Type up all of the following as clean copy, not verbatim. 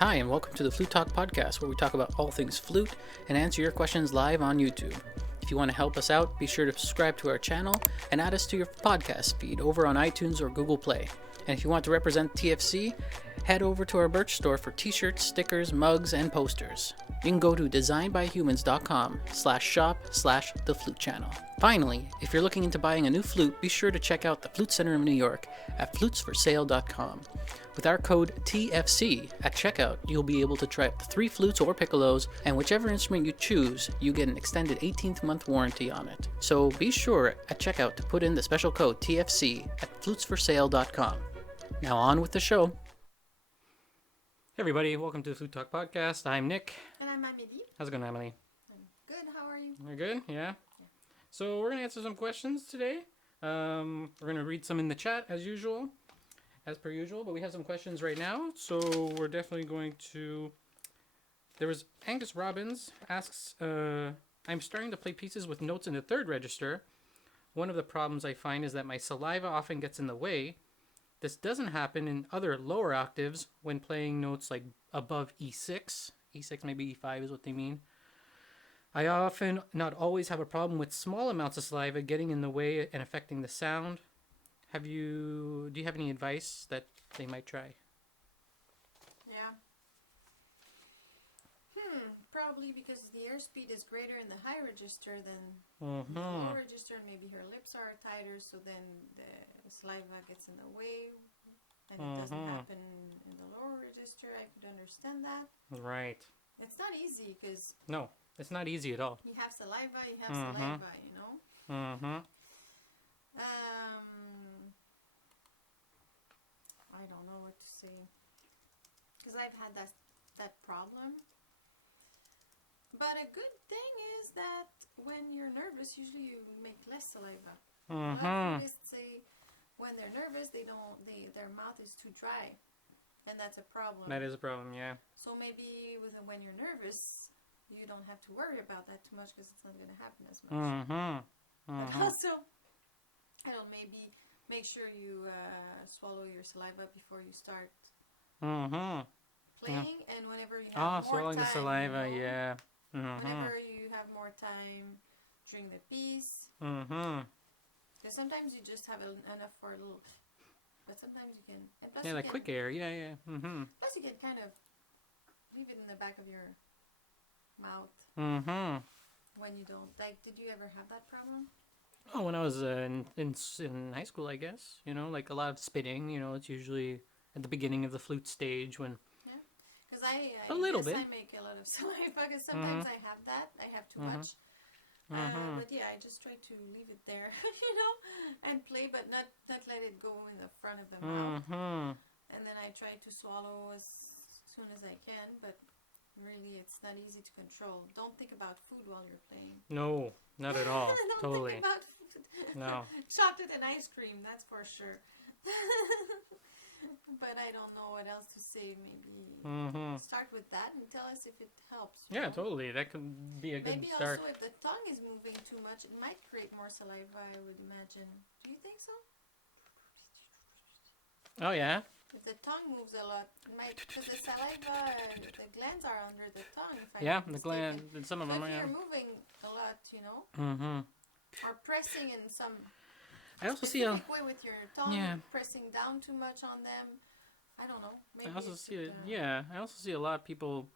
Hi, and welcome to the Flute Talk podcast, where we talk about all things flute and answer your questions live on YouTube. If you want to help us out, be sure to subscribe to our channel and add us to your podcast feed over on iTunes or Google Play. And if you want to represent TFC, head over to our merch store for t-shirts, stickers, mugs, and posters. You can go to designbyhumans.com/shop/theflutechannel. Finally, if you're looking into buying a new flute, be sure to check out the Flute Center of New York at flutesforsale.com. With our code TFC at checkout, you'll be able to try up to 3 flutes or piccolos, and whichever instrument you choose, you get an extended 18th month warranty on it. So be sure at checkout to put in the special code TFC at flutesforsale.com. Now on with the show. Hey everybody, welcome to the Flute Talk podcast. I'm Nick. And I'm Amélie. How's it going, Amélie? I'm good, how are you? You're good? Yeah. So we're going to answer some questions today. We're going to read some in the chat as usual. As per usual, but we have some questions right now, so we're definitely going to... There was Angus Robbins asks, I'm starting to play pieces with notes in the 3rd register. One of the problems I find is that my saliva often gets in the way. This doesn't happen in other lower octaves when playing notes like above E6. E6, maybe E5 is what they mean. I often, not always, have a problem with small amounts of saliva getting in the way and affecting the sound. Do you have any advice that they might try? Yeah. Probably because the airspeed is greater in the high register than the low register. Maybe her lips are tighter, so then the saliva gets in the way, and it doesn't happen in the lower register. I could understand that. Right. It's not easy because... No, it's not easy at all. You have saliva, you know? I don't know what to say, because I've had that problem. But a good thing is that when you're nervous, usually you make less saliva. A lot of flutists say when they're nervous, their mouth is too dry, and that's a problem. That is a problem, yeah. So maybe when you're nervous, you don't have to worry about that too much, because it's not going to happen as much. But also, I don't know, maybe make sure you swallow your saliva before you start playing, and whenever you have more swallowing time, the saliva, yeah. Whenever you have more time during the piece, because sometimes you just have enough for a little, but sometimes you can. And plus like quick air, yeah. Plus you can kind of leave it in the back of your mouth when you don't. Like, did you ever have that problem? Oh, when I was in high school, I guess. You know, like a lot of spitting. You know, it's usually at the beginning of the flute stage when. Yeah, because I make a lot of saliva, because sometimes I have that. I have too much. But yeah, I just try to leave it there, and play, but not let it go in the front of the mouth. And then I try to swallow as soon as I can, but really it's not easy to control. Don't think about food while you're playing. No, not at all. Don't Totally. think about food. No. Chocolate and ice cream, that's for sure. But I don't know what else to say. Maybe start with that and tell us if it helps. Yeah, totally. That could be a good start. Maybe also if the tongue is moving too much, it might create more saliva, I would imagine. Do you think so? Oh, yeah? If the tongue moves a lot, it might, because the saliva, the glands are under the tongue. The gland, some of them are. If you're moving a lot, or pressing in some I also see way with your tongue, pressing down too much on them. I don't know. Maybe I also see a lot of people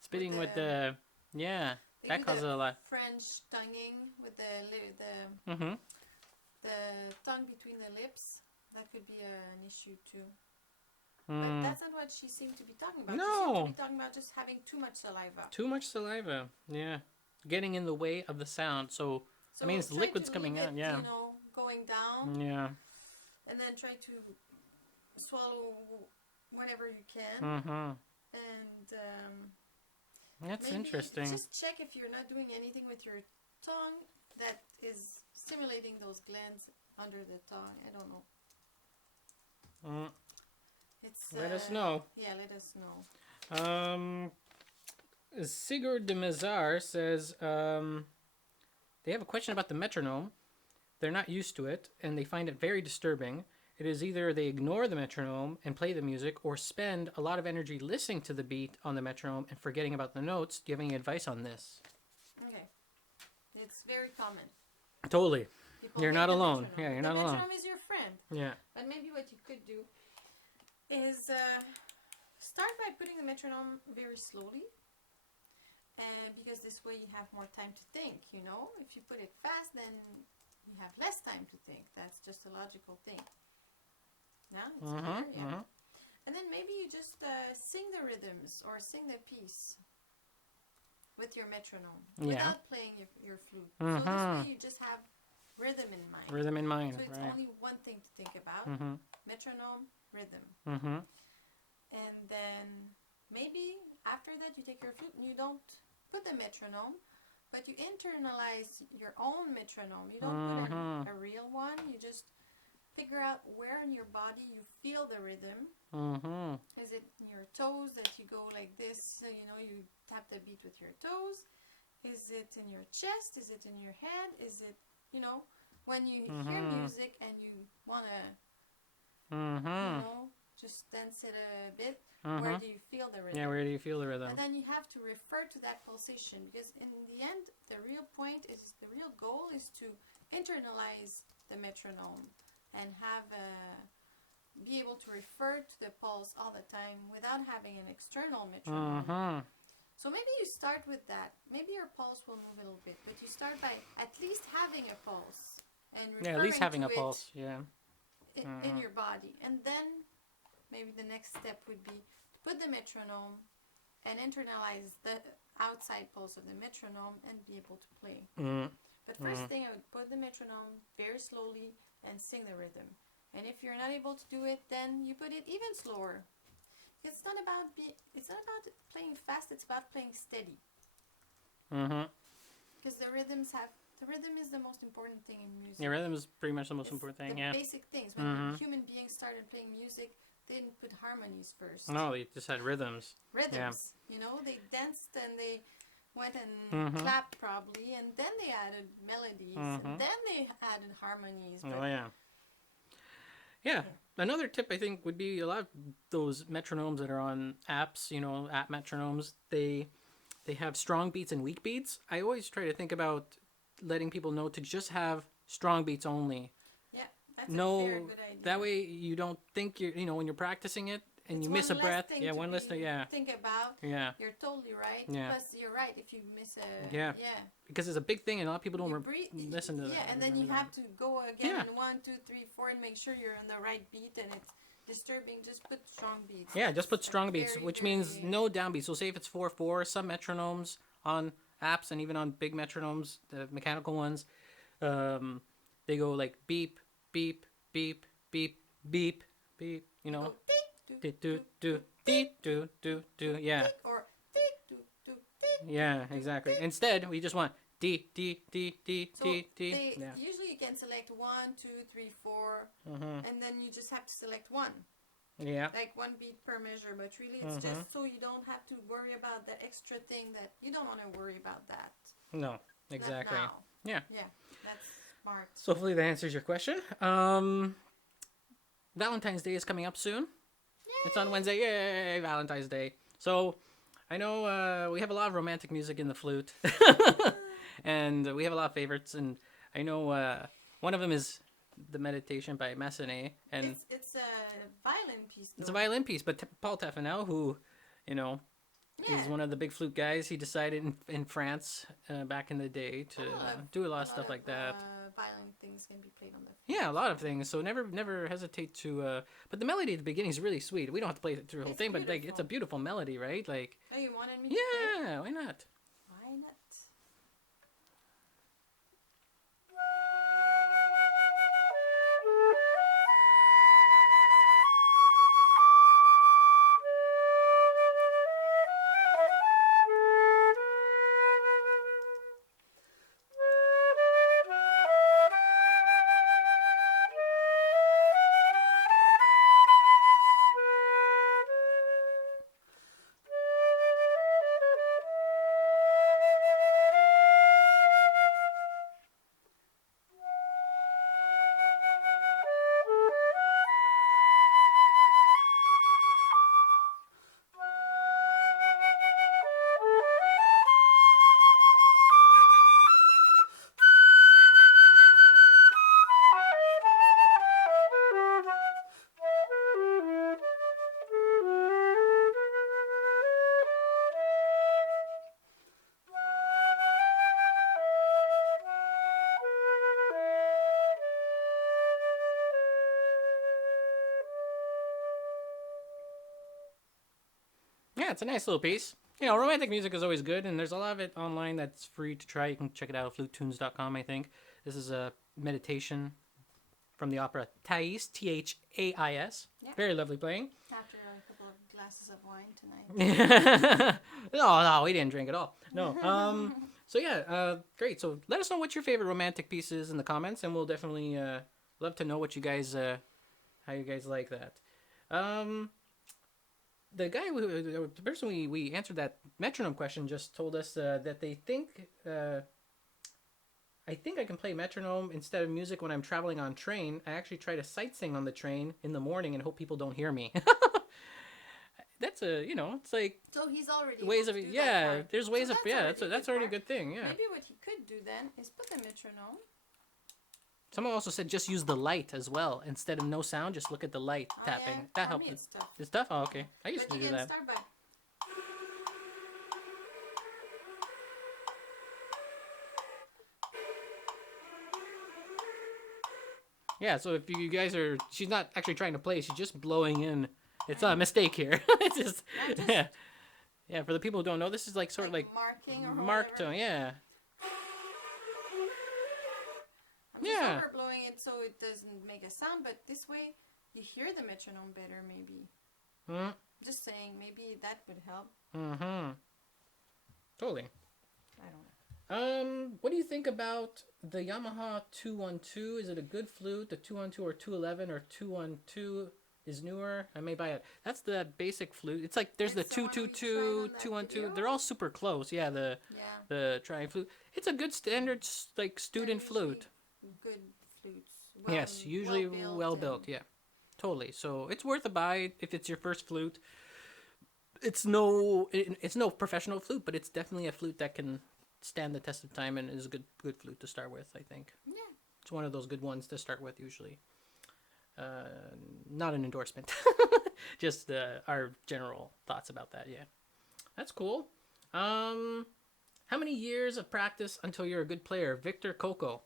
spitting with the that causes a lot. French tonguing with the tongue between the lips. That could be an issue too. But that's not what she seemed to be talking about. No. She seemed to be talking about just having too much saliva. Too much saliva, yeah. Getting in the way of the sound. So that means the liquid's coming out, going down. Yeah. And then try to swallow whenever you can. And that's interesting. Just check if you're not doing anything with your tongue that is stimulating those glands under the tongue. I don't know. Let us know. Yeah, let us know. Sigurd de Mazar says they have a question about the metronome. They're not used to it, and they find it very disturbing. it is either they ignore the metronome and play the music, or spend a lot of energy listening to the beat on the metronome and forgetting about the notes. Do you have any advice on this? Okay. It's very common. Totally. People You're hate not the alone. metronome. Yeah, you're The not alone. metronome is your friend. Yeah. But maybe what you could do is start by putting the metronome very slowly. Because this way you have more time to think, you know. If you put it fast, then you have less time to think. That's just a logical thing. Now it's clear, yeah. And then maybe you just sing the rhythms or sing the piece with your metronome without playing your flute. So this way you just have rhythm in mind. Rhythm in mind, so it's right. only one thing to think about. Metronome, rhythm. And then maybe after that you take your flute and you don't put the metronome, but you internalize your own metronome. You don't put a real one. You just figure out where in your body you feel the rhythm. Is it in your toes that you go like this? So, you know, you tap the beat with your toes. Is it in your chest? Is it in your head? Is it, you know, when you hear music and you want to, you know, just dance it a bit, where do you feel the rhythm? Yeah, where do you feel the rhythm? And then you have to refer to that pulsation, because in the end, the real goal is to internalize the metronome and be able to refer to the pulse all the time without having an external metronome. So maybe you start with that. Maybe your pulse will move a little bit, but you start by at least having a pulse and referring at least having to a pulse. Yeah. in your body. And then maybe the next step would be to put the metronome and internalize the outside pulse of the metronome and be able to play. But first thing, I would put the metronome very slowly and sing the rhythm. And if you're not able to do it, then you put it even slower. It's not about playing fast. It's about playing steady. Because the rhythm is the most important thing in music. Yeah, rhythm is pretty much the most important thing. The Yeah. basic things. When human beings started playing music, they didn't put harmonies first. No, they just had rhythms. Yeah. You know, they danced and they went and clapped probably, and then they added melodies, and then they added harmonies. Oh yeah. Yeah. Another tip I think would be a lot of those metronomes that are on apps, you know, app metronomes, they have strong beats and weak beats. I always try to think about letting people know to just have strong beats only. Yeah, that's a very good idea. That way you don't think you're, you know, when you're practicing it and you miss a breath. Yeah, one less thing. Yeah. Think about. Yeah. You're totally right. Yeah. Plus, you're right. If you miss a. Yeah. Because it's a big thing, and a lot of people don't listen to that. Yeah, and then you have to go again in 1, 2, 3, 4, and make sure you're on the right beat, and it's disturbing. Just put strong beats. Yeah, just put strong beats, which means no downbeats. So say if it's 4/4, some metronomes on apps and even on big metronomes, the mechanical ones, they go like beep, beep, beep, beep, beep, beep. You know. Do. Yeah. Or yeah, exactly. Instead, we just want D. So Yeah. Usually you can select 1, 2, 3, 4, and then you just have to select one. Yeah. Like one beat per measure, but really it's just so you don't have to worry about the extra thing that you don't want to worry about that. No, exactly. Not now. Yeah. Yeah, that's smart. So hopefully that answers your question. Valentine's Day is coming up soon. Yay! It's on Wednesday. Yay! Valentine's Day. So I know we have a lot of romantic music in the flute. And we have a lot of favorites. And I know one of them is The Meditation by Massenet. And it's a violin piece, though. It's a violin piece. But Paul Teffanel, who, you know, is one of the big flute guys, he decided in France back in the day to do a lot of stuff like that. Violin things can be played on the flute. Yeah, a lot of things. So never hesitate to. But the melody at the beginning is really sweet. We don't have to play it through the whole thing, but like it's a beautiful melody, right? Like. Oh, you wanted me to play? Yeah, why not? Why not? Yeah, it's a nice little piece. You know, romantic music is always good, and there's a lot of it online that's free to try. You can check it out at flutetunes.com, I think. This is a meditation from the opera Thais, Thais. Yeah. Very lovely playing. After a couple of glasses of wine tonight. No, we didn't drink at all. No. So yeah, great. So let us know what your favorite romantic piece is in the comments, and we'll definitely love to know what you guys, how you guys like that. The guy, the person we answered that metronome question just told us that they think, I think I can play metronome instead of music when I'm traveling on train. I actually try to sight sing on the train in the morning and hope people don't hear me. That's it's like... So he's already ways of... Yeah, there's ways of... Yeah, that's already a good thing, yeah. Maybe what he could do then is put the metronome. Someone also said just use the light as well. Instead of no sound, just look at the light tapping. Yeah. That helps. It's tough? Oh, okay. I used to do that. Start by... Yeah, so if you guys are... She's not actually trying to play. She's just blowing in. It's not a mistake here. It's just... Yeah. Yeah, for the people who don't know, this is like sort of like... Marking or mark tone, yeah. I'm just overblowing it so it doesn't make a sound, but this way you hear the metronome better, maybe. Just saying, maybe that would help. Totally. I don't know. What do you think about the Yamaha 212? Is it a good flute? The 212 or 211 or 212 is newer. I may buy it. That's the basic flute. It's like there's the 222, 212. They're all super close. Yeah, the triangle flute. It's a good standard like student flute. Good flutes. Yes, usually well built. Yeah, totally. So it's worth a buy if it's your first flute. It's no professional flute, but it's definitely a flute that can stand the test of time and is a good flute to start with, I think. Yeah. It's one of those good ones to start with usually. Not an endorsement. Just our general thoughts about that, yeah. That's cool. How many years of practice until you're a good player? Victor Coco.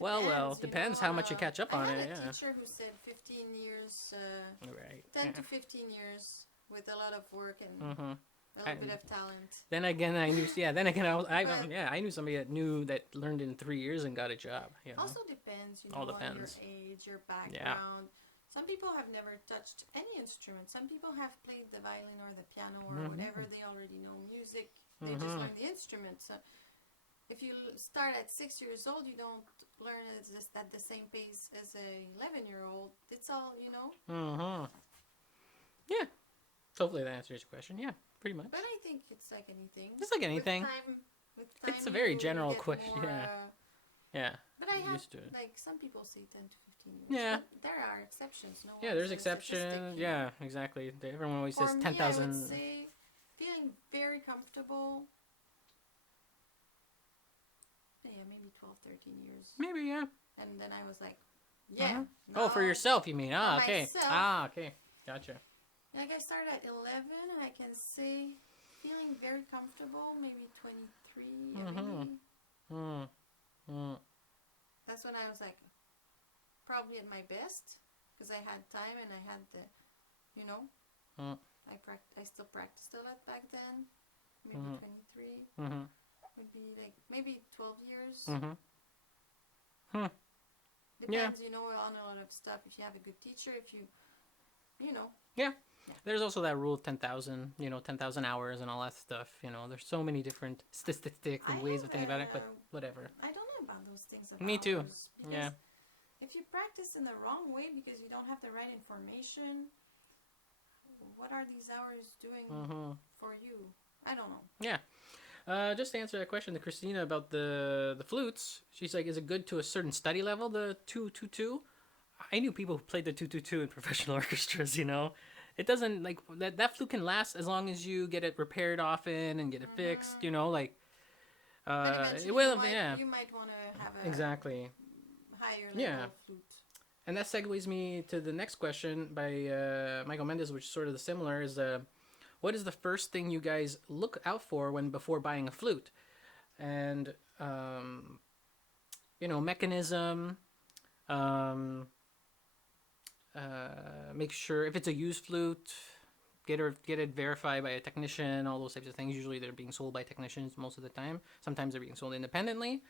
Well, depends how much you catch up on it. I had a teacher who said 15 years, right. 10 to 15 years with a lot of work and a little bit of talent. Then again, I knew. Yeah. Then again, I knew somebody that learned in 3 years and got a job. You know? Also depends, on your age, your background. Yeah. Some people have never touched any instrument. Some people have played the violin or the piano or whatever. They already know music. They just learn the instrument. So if you start at 6 years old, you don't learn it just at the same pace as a 11-year-old. It's all, Yeah. Hopefully that answers your question. Yeah, pretty much. But I think it's like anything. It's like anything. With time it's a very general question. More, yeah. But I have, used to it. like, some people say 10 to 15 years. Yeah. But there are exceptions. No. Yeah, there's exceptions. Yeah, exactly. Everyone always says 10,000. I would say feeling very comfortable. Yeah, maybe 12, 13 years. Maybe, yeah. And then I was like, yeah. Oh, for yourself, you mean? Ah, okay. Myself. Okay. Gotcha. Like I started at 11, and I can say feeling very comfortable, maybe 23, That's when I was like, probably at my best, because I had time and I had the, I still practiced a lot back then, maybe 23. Would be like maybe 12 years. Depends, on a lot of stuff. If you have a good teacher, if you. Yeah. There's also that rule of 10,000, 10,000 hours and all that stuff. There's so many different statistics and ways of thinking about it, but whatever. I don't know about those things. Me too. Yeah. If you practice in the wrong way because you don't have the right information, what are these hours doing for you? I don't know. Yeah. Just to answer that question to Christina about the flutes, she's like, is it good to a certain study level, the 222? I knew people who played the 222 in professional orchestras, It doesn't, like, that flute can last as long as you get it repaired often and get it fixed, it will, you might want to have a higher level flute. And that segues me to the next question by Michael Mendes, which is sort of the similar, is what is the first thing you guys look out for before buying a flute? And, mechanism, make sure if it's a used flute, get it verified by a technician, all those types of things. Usually they're being sold by technicians most of the time. Sometimes they're being sold independently.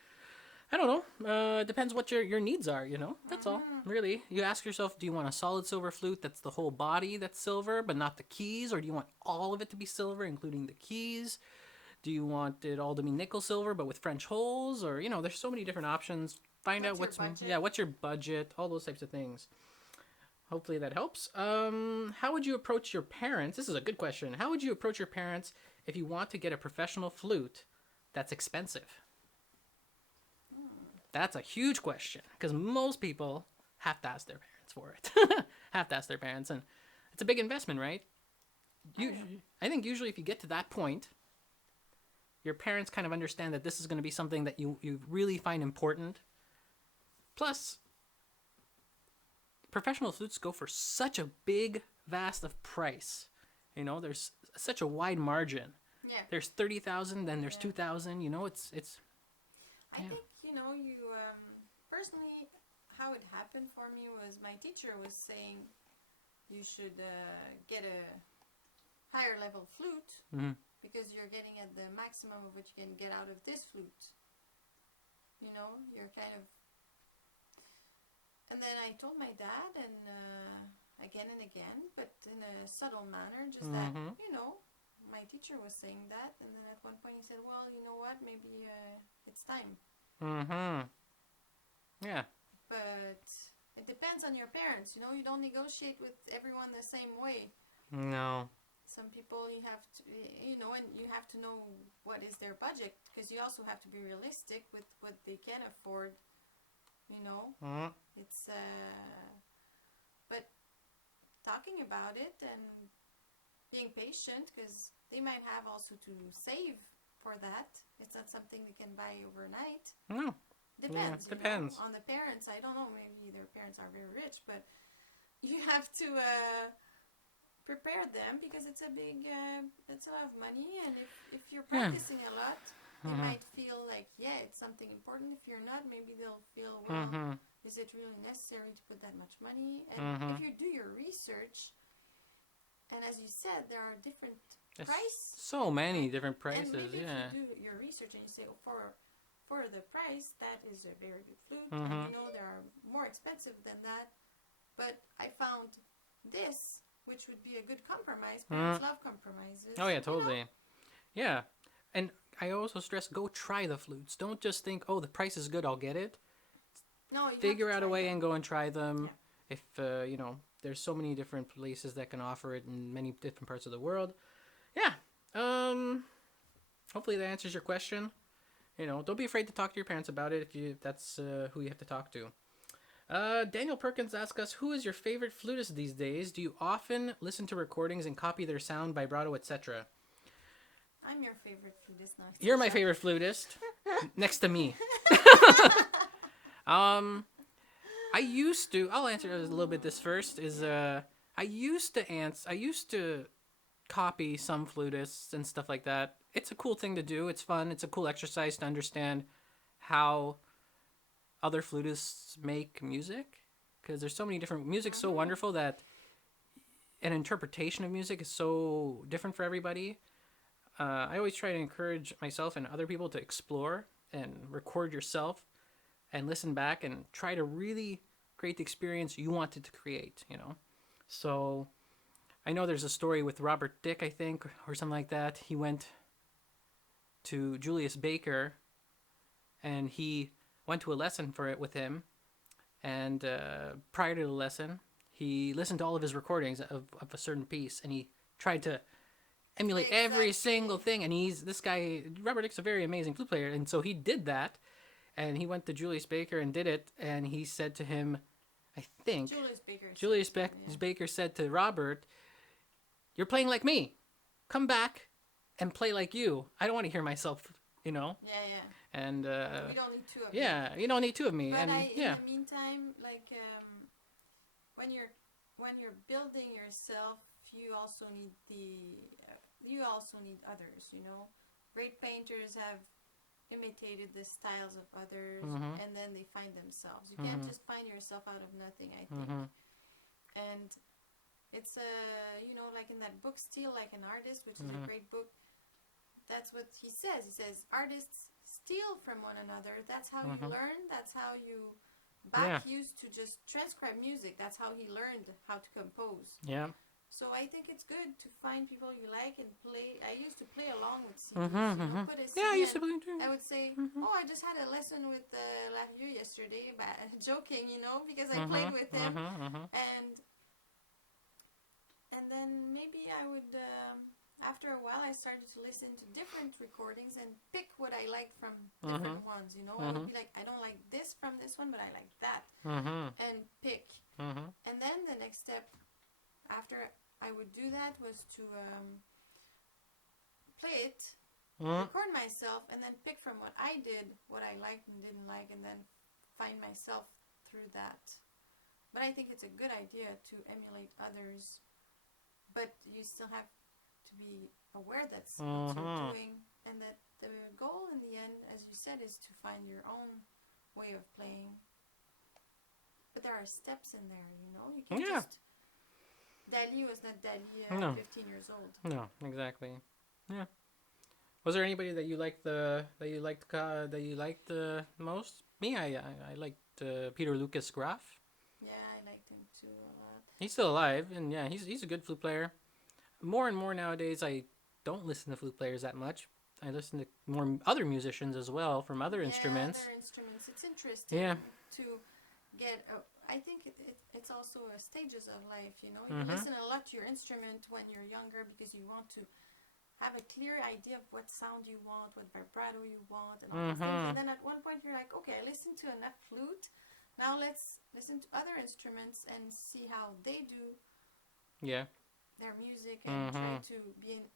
I don't know. Depends what your needs are, you know. That's all, really. You ask yourself, do you want a solid silver flute that's the whole body that's silver, but not the keys? Or do you want all of it to be silver, including the keys? Do you want it all to be nickel silver, but with French holes? Or, you know, there's so many different options. Find out what's your budget, all those types of things. Hopefully that helps. How would you approach your parents? This is a good question. How would you approach your parents if you want to get a professional flute that's expensive? That's a huge question, because most people have to ask their parents for it. Have to ask their parents, and it's a big investment, right? I think usually if you get to that point, your parents kind of understand that this is going to be something that you really find important. Plus, professional flutes go for such a big, vast of price. You know, there's such a wide margin. Yeah. There's 30,000, then there's 2,000. You know, it's. I think, you know, personally, how it happened for me was my teacher was saying you should get a higher level flute because you're getting at the maximum of what you can get out of this flute. You know, you're kind of... And then I told my dad, and again and again, but in a subtle manner, just that, you know, my teacher was saying that, and then at one point he said, well, you know what, maybe it's time. Yeah. But it depends on your parents, you know, you don't negotiate with everyone the same way. No. Some people you have to, you know, and you have to know what is their budget, because you also have to be realistic with what they can afford, you know. It's, but talking about it and being patient, because they might have also to save for that. It's not something they can buy overnight. No. Depends. Yeah, depends. On the parents. I don't know. Maybe their parents are very rich, but you have to prepare them, because it's a big, it's a lot of money. And if you're practicing a lot, they might feel like, it's something important. If you're not, maybe they'll feel, well, is it really necessary to put that much money? And if you do your research, and as you said, there are different prices. So many different prices, and maybe if you do your research and you say, for the price, that is a very good flute. And you know, there are more expensive than that. But I found this, which would be a good compromise. Parents love compromises. Oh, yeah, totally. You know? Yeah. And I also stress, go try the flutes. Don't just think, oh, the price is good, I'll get it. No, you figure out a way and go and try them. Yeah. If, you know, there's so many different places that can offer it in many different parts of the world. Yeah. Hopefully that answers your question. You know, don't be afraid to talk to your parents about it if that's who you have to talk to. Daniel Perkins asks us, who is your favorite flutist these days? Do you often listen to recordings and copy their sound, vibrato, etc.? I'm your favorite flutist now. You're my favorite flutist, next to me. I'll answer a little bit this first, I used to copy some flutists and stuff like that. It's a cool thing to do. It's fun. It's a cool exercise to understand how other flutists make music, because there's so many different music's so wonderful that an interpretation of music is so different for everybody. I always try to encourage myself and other people to explore and record yourself and listen back and try to really create the experience you wanted to create, you know. So I know there's a story with Robert Dick, I think, or something like that. He went to Julius Baker and he went to a lesson for it with him. And prior to the lesson, he listened to all of his recordings of a certain piece, and he tried to emulate every single thing. And this guy, Robert Dick's a very amazing flute player. And so he did that, and he went to Julius Baker and did it. And he said to him, I think, Baker said to Robert, "You're playing like me. Come back and play like you. I don't want to hear myself, you know." Yeah. And we don't need two of you. Yeah, you don't need two of me. But and in the meantime, like when you're building yourself, you also need others. You know, great painters have imitated the styles of others, and then they find themselves. You can't just find yourself out of nothing, I think. And It's you know, like in that book, Steal Like an Artist, which is a great book. That's what he says. He says artists steal from one another. That's how you learn. That's how you. Bach used to just transcribe music. That's how he learned how to compose. Yeah. So I think it's good to find people you like and play. I used to play along with CDs. You know, put a CD I used to play too. I would say, oh, I just had a lesson with Lavieux yesterday, but joking, you know, because I played with him. And then maybe I would, after a while, I started to listen to different recordings and pick what I liked from different ones, you know. I would be like, I don't like this from this one, but I like that. And pick. And then the next step, after I would do that, was to play it, record myself, and then pick from what I did, what I liked and didn't like, and then find myself through that. But I think it's a good idea to emulate others, but you still have to be aware that's what you're doing, and that the goal in the end, as you said, is to find your own way of playing. But there are steps in there, you know. You can't just... Dali was not Dali 15 years old. No, exactly. Yeah. Was there anybody that you liked the most? Me, I liked Peter Lucas Graf. Yeah, I liked him too a lot. He's still alive, and yeah, he's a good flute player. More and more nowadays, I don't listen to flute players that much. I listen to more other musicians as well from other instruments. Other instruments. It's interesting to get. I think it's also stages of life. You know, you listen a lot to your instrument when you're younger because you want to have a clear idea of what sound you want, what vibrato you want, and all those things. And then at one point you're like, okay, I listened to enough flute. Now let's listen to other instruments and see how they do. Yeah. Their music and try to be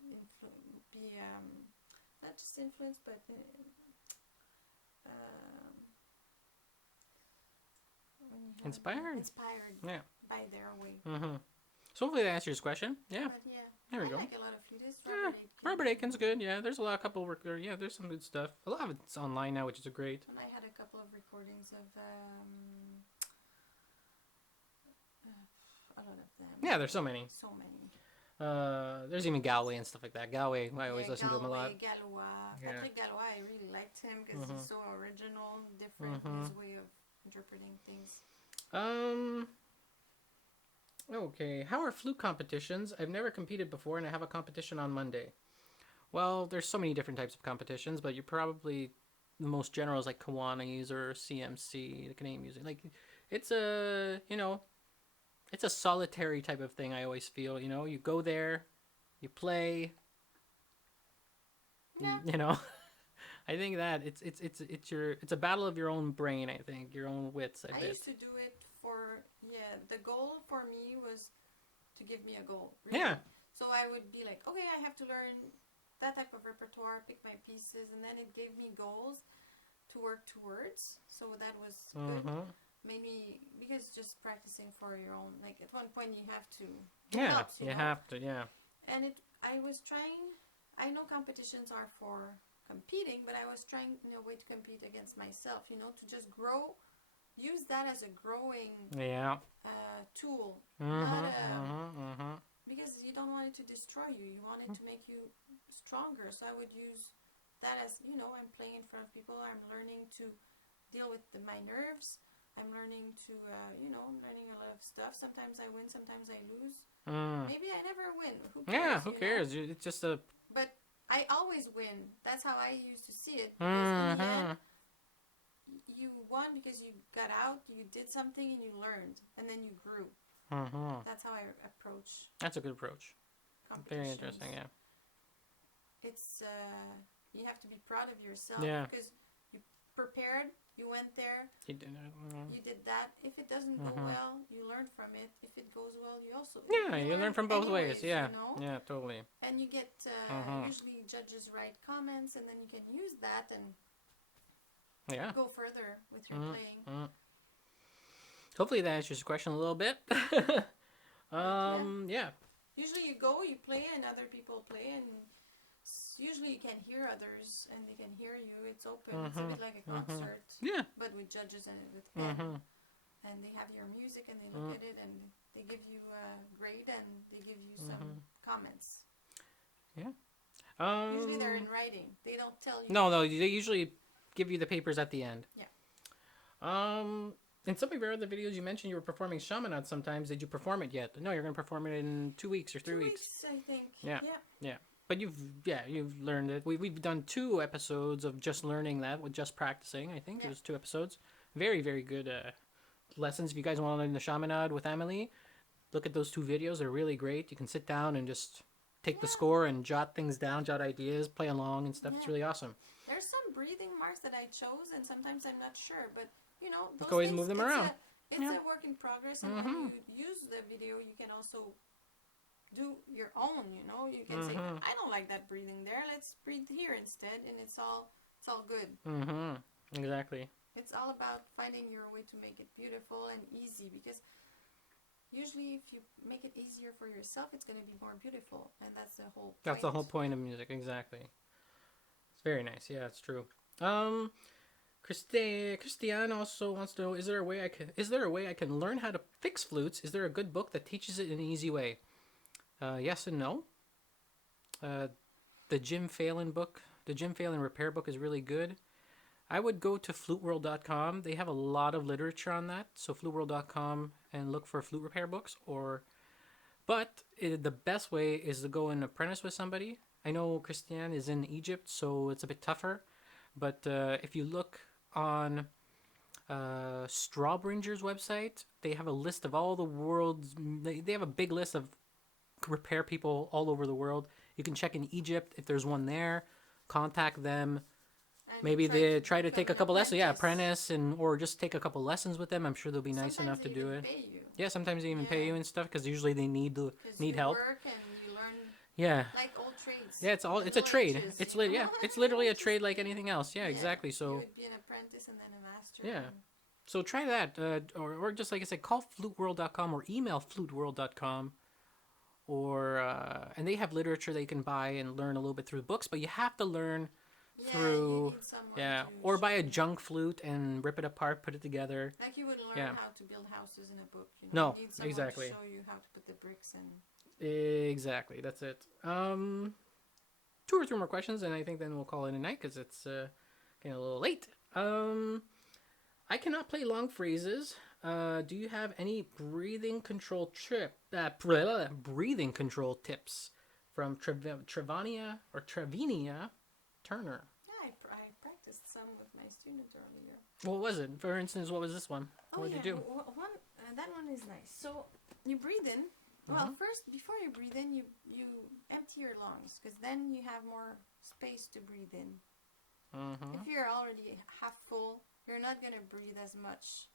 not just influenced, but inspired by their way. So hopefully that answers your question. Yeah. But there we go. I like a lot of flutists. Robert Aitken's good. Yeah, there's a lot of couple work there. Yeah, there's some good stuff. A lot of it's online now, which is great. And I had a couple of recordings of a lot of them. Yeah, there's so many. So many. There's even Galway and stuff like that. Galway, I always listen to him a lot. Gallois. Patrick Gallois, I really liked him because he's so original, different in his way of interpreting things. Okay, how are flute competitions? I've never competed before, and I have a competition on Monday. Well, there's so many different types of competitions, but you're probably the most general is like Kiwanis or CMC, the Canadian music. Like, it's a, you know, it's a solitary type of thing. I always feel, you know, you go there, you play. You know, I think that it's a battle of your own brain. I think your own wits. I used to do it for the goal for me was to give me a goal. Really. Yeah. So I would be like, okay, I have to learn that type of repertoire, pick my pieces, and then it gave me goals to work towards. So that was good. Maybe because just practicing for your own, like at one point you have to. Helps, you know? Have to, And I was trying. I know competitions are for competing, but I was trying in a way to compete against myself. You know, to just grow. Use that as a growing tool. Because you don't want it to destroy you. You want it to make you stronger. So I would use that as, you know, I'm playing in front of people. I'm learning to deal with my nerves. I'm learning to, you know, I'm learning a lot of stuff. Sometimes I win, sometimes I lose. Maybe I never win. Who cares? Yeah, who cares? It's just a... But I always win. That's how I used to see it. Because in the end, you won because you got out, you did something, and you learned. And then you grew. That's how I approach. That's a good approach. Very interesting, yeah. It's, you have to be proud of yourself. Yeah. Because you prepared, you went there. You did it. You did that. If it doesn't go well, you learn from it. If it goes well, you also... Yeah, you learn from both ways. Yeah, you know? Yeah, totally. And you get usually judges write comments, and then you can use that and go further with your playing. Hopefully that answers your question a little bit. Yeah. Usually you go, you play, and other people play, and usually you can hear others, and they can hear you. It's open. It's a bit like a concert. Yeah. But with judges and with head. and they have your music and they look at it and they give you a grade and they give you some comments. Yeah. Usually they're in writing. They don't tell you. No, they usually give you the papers at the end. Yeah. In some of your other videos, you mentioned you were performing Chaminade sometimes. Did you perform it yet? No, you're going to perform it in 2 weeks or 3 weeks. 2 weeks, I think. Yeah. But you've learned it. We've done 2 episodes of just learning that with just practicing. I think it was 2 episodes. Very, very good lessons. If you guys want to learn the Chaminade with Amelie, look at those 2 videos. They're really great. You can sit down and just take the score and jot things down, jot ideas, play along and stuff. It's really awesome. There's some breathing marks that I chose, and sometimes I'm not sure, but you know, those you can always things, move them around. It's a work in progress, and when you use the video, you can also do your own. You know, you can say, I don't like that breathing there. Let's breathe here instead, and it's all good. Exactly. It's all about finding your way to make it beautiful and easy, because usually if you make it easier for yourself, it's going to be more beautiful, and that's the whole point. That's the whole point of music, exactly. It's very nice. Yeah, it's true. Christiane also wants to know, is there a way I can learn how to fix flutes? Is there a good book that teaches it in an easy way? Yes and no. The Jim Phelan book, the Jim Phelan repair book is really good. I would go to fluteworld.com. They have a lot of literature on that. So fluteworld.com and look for flute repair books. But the best way is to go and apprentice with somebody. I know Christiane is in Egypt, so it's a bit tougher. But if you look on Strawbringer's website, they have a list of all the world's... They have a big list of repair people all over the world. You can check in Egypt if there's one there. Contact them. And maybe they try to take a couple lessons. Yeah, apprentice, or just take a couple lessons with them. I'm sure they'll be nice enough to do it. Pay you. Yeah, sometimes they even pay you and stuff, because usually they need help. Work and you learn, like old trades. Yeah, it's a trade. It's literally a trade like anything else. Yeah, exactly. So you would be an apprentice and then a master. Yeah. So try that, or just like I said, call fluteworld.com or email fluteworld.com, and they have literature that you can buy and learn a little bit through books, but you have to learn through or buy a junk flute and rip it apart, put it together. Like you would learn how to build houses in a book. You know? No, you need someone exactly. to show you how to put the bricks in. Exactly, that's it. 2 or 3 more questions, and I think then we'll call it a night, because it's getting a little late. I cannot play long phrases. Do you have any breathing control tips from Trevinia Turner? Yeah, I practiced some with my student earlier. What was it? For instance, what was this one? What did you do? That one is nice. So you breathe in. Well, first, before you breathe in, you empty your lungs, because then you have more space to breathe in. If you're already half full, you're not going to breathe as much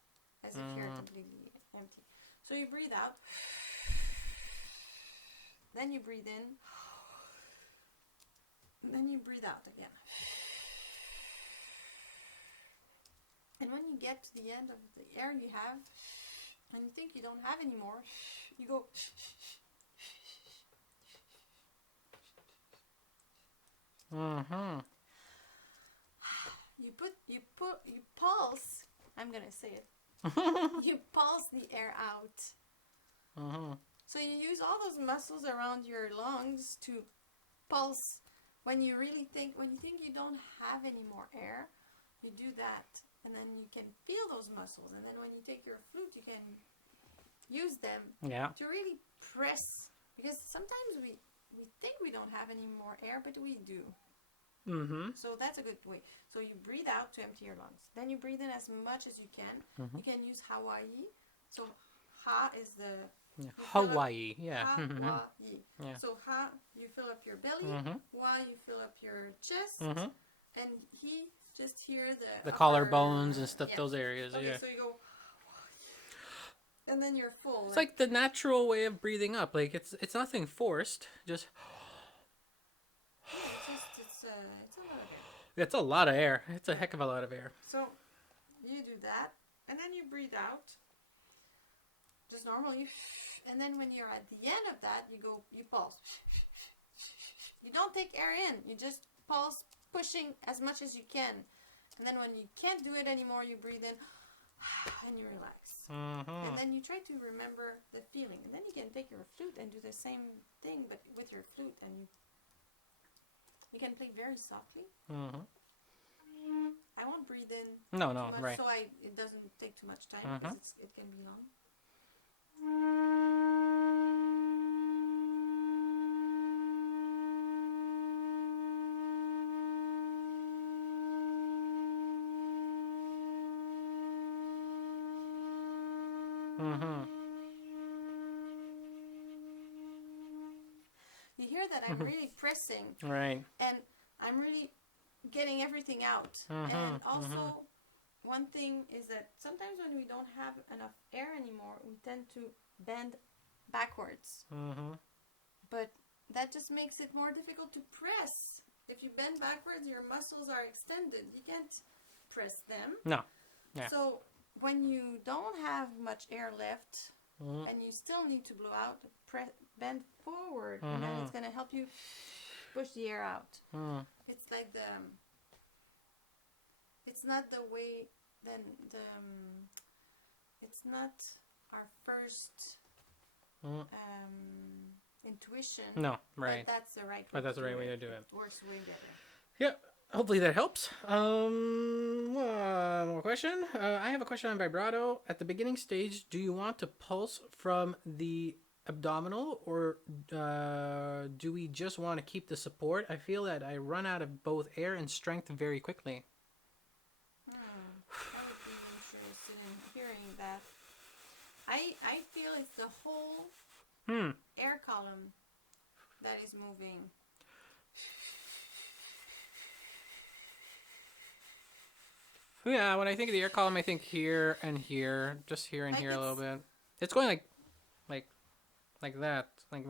as if you're completely empty. So you breathe out. Then you breathe in. And then you breathe out again. And when you get to the end of the air you have, and you think you don't have any more, you go. You pulse. I'm gonna say it. You pulse the air out. So you use all those muscles around your lungs to pulse. When you think you don't have any more air, you do that, and then you can feel those muscles. And then when you take your flute, you can use them to really press. Because sometimes we think we don't have any more air, but we do. So that's a good way. So you breathe out to empty your lungs. Then you breathe in as much as you can. You can use Hawaii. So Ha is the... Hawaii, Hawaii. So Ha, you fill up your belly. Wa, you fill up your chest. And He, just here the collarbones and stuff, those areas. Okay, so you go... And then you're full. It's like the natural way of breathing up. Like it's nothing forced. Just... It's a lot of air. It's a heck of a lot of air. So you do that, and then you breathe out, just normally. And then when you're at the end of that, you pulse. You don't take air in. You just pulse, pushing as much as you can. And then when you can't do it anymore, you breathe in. and you relax. And then you try to remember the feeling. And then you can take your flute and do the same thing, but with your flute. And you can play very softly. I won't breathe in no, too much, right. so it doesn't take too much time because it can be long. You hear that I'm really pressing. Right. And I'm really getting everything out. And also, one thing is that sometimes when we don't have enough air anymore, we tend to bend backwards. But that just makes it more difficult to press. If you bend backwards, your muscles are extended. You can't press them. No. Yeah. So when you don't have much air left and you still need to blow out, bend forward, and then it's going to help you push the air out. It's like it's not the way, it's not our first intuition. No, right. But that's the right way. But that's the right way to do it. It works way better. Yeah. Hopefully that helps. One more question. I have a question on vibrato. At the beginning stage, do you want to pulse from the abdominal, or do we just want to keep the support? I feel that I run out of both air and strength very quickly. I would be interested in hearing that. I feel it's the whole air column that is moving. Yeah, when I think of the air column, I think here and here, just here and here a little bit. It's going like that, like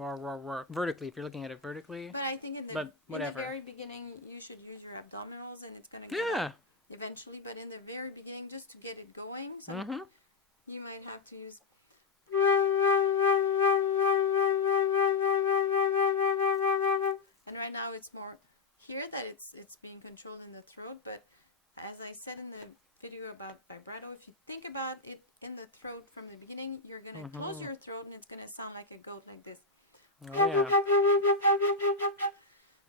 vertically. If you're looking at it vertically. But I think in the very beginning, you should use your abdominals, and it's going to go eventually. But in the very beginning, just to get it going, so you might have to use. And right now, it's more here that it's being controlled in the throat, but. As I said in the video about vibrato, if you think about it in the throat from the beginning, you're going to close your throat and it's going to sound like a goat like this. Oh,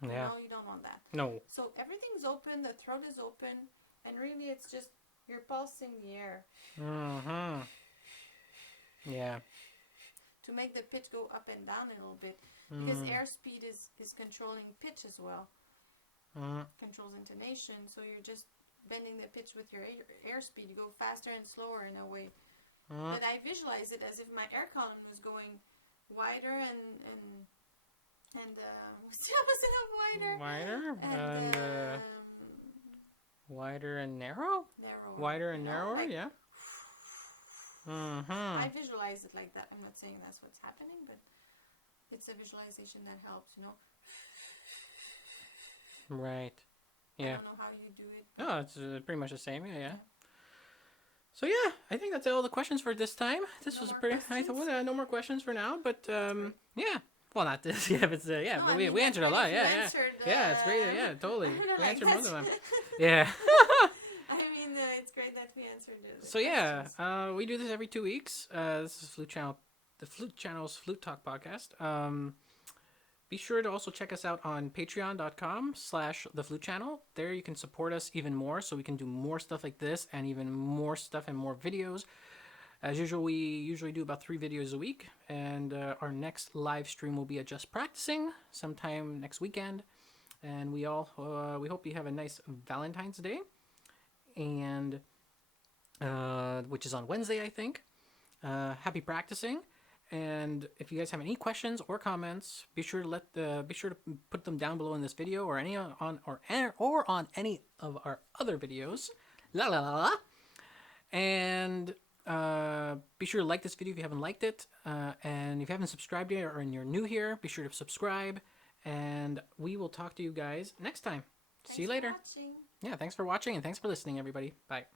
yeah. No, you don't want that. No. So everything's open, the throat is open, and really it's just you're pulsing the air. Yeah. To make the pitch go up and down a little bit. Because airspeed is controlling pitch as well. Controls intonation, so you're just bending the pitch with your airspeed. You go faster and slower in a way. But I visualize it as if my air column was going wider and what's the opposite of wider? Wider and wider and narrow. Wider and narrower, like, yeah. I visualize it like that. I'm not saying that's what's happening, but it's a visualization that helps, you know. Right. Yeah. I don't know how you do it. No, it's pretty much the same. Yeah. So yeah, I think that's all the questions for this time. This was pretty. I thought no more questions for now, but yeah. Well, not this. Yeah, but yeah, no, we answered a lot. Yeah. It's great. Yeah, totally. We answered most of them. Yeah. I mean, it's great that we answered it. So yeah, we do this every 2 weeks. This is Flute Channel, the Flute Channel's Flute Talk podcast. Be sure to also check us out on patreon.com/theflutechannel. There you can support us even more so we can do more stuff like this and even more stuff and more videos. As usual, we usually do about 3 videos a week. And our next live stream will be at Just Practicing sometime next weekend. And we hope you have a nice Valentine's Day. And which is on Wednesday, I think. Happy practicing. And if you guys have any questions or comments, be sure to put them down below in this video or on any of our other videos. And be sure to like this video if you haven't liked it. And if you haven't subscribed yet or you're new here, be sure to subscribe. And we will talk to you guys next time. See you later. Thanks for watching. Yeah, thanks for watching and thanks for listening, everybody. Bye.